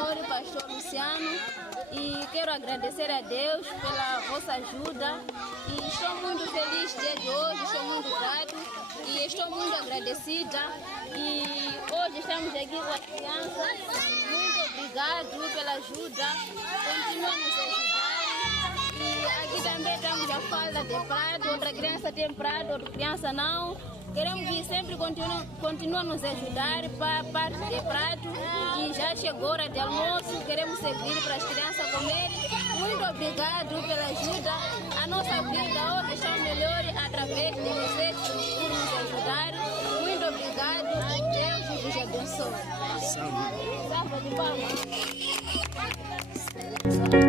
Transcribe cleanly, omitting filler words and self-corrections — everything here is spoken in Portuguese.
Senhor, Pastor Luciano, e quero agradecer a Deus pela vossa ajuda. E estou muito feliz dia de hoje, estou muito grata e estou muito agradecida. E hoje estamos aqui com as crianças. Muito obrigado pela ajuda. Continuamos a ajudar. E aqui também estamos a falta de prato. Outra criança tem prato, outra criança não. Queremos que sempre continue a nos ajudar para a parte de prato. E já chegou a hora de almoço, queremos servir para as crianças comerem. Muito obrigado pela ajuda. A nossa vida hoje está melhor através de vocês por nos ajudar. Muito obrigado. Deus vos abençoe. Salve de palmas.